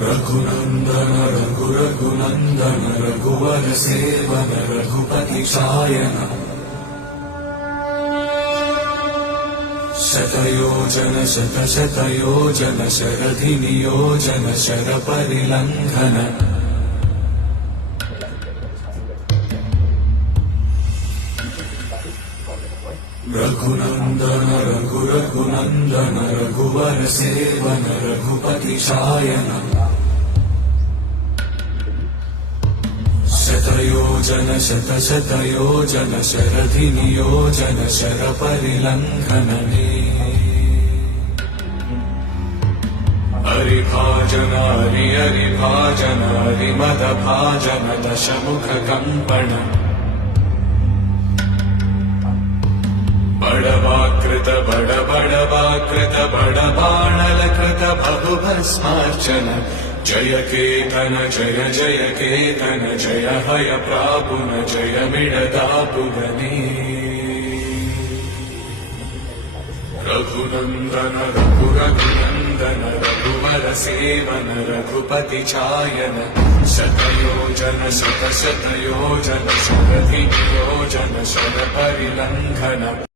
रघुनंदन रघुनंदन रघुवर seven Raghupati Shayan शतयोजन शतशतयोजन शरधि नियोजन sir परिलंघन Raghunandan Raghunandan रघुवर seven Raghupati Shayan शतयोजन शतशतयोजन शरधि नियोजन sir परिलंघन हरिभाजन हरिभाजन हरिमद भाजन दशमुख कंपन बड़वाकृत बड़वाकृत बड़बाणलकृत बहुभस्मार्चन जय केतन जय जय केतन जय हय प्रापुन जय मिडदापुगनी रघुनंदन रघुनंदन रघुवर सेवन रघुपति चायन शतयोजन शतशतयोजन शरधि नियोजन शर परिलंघन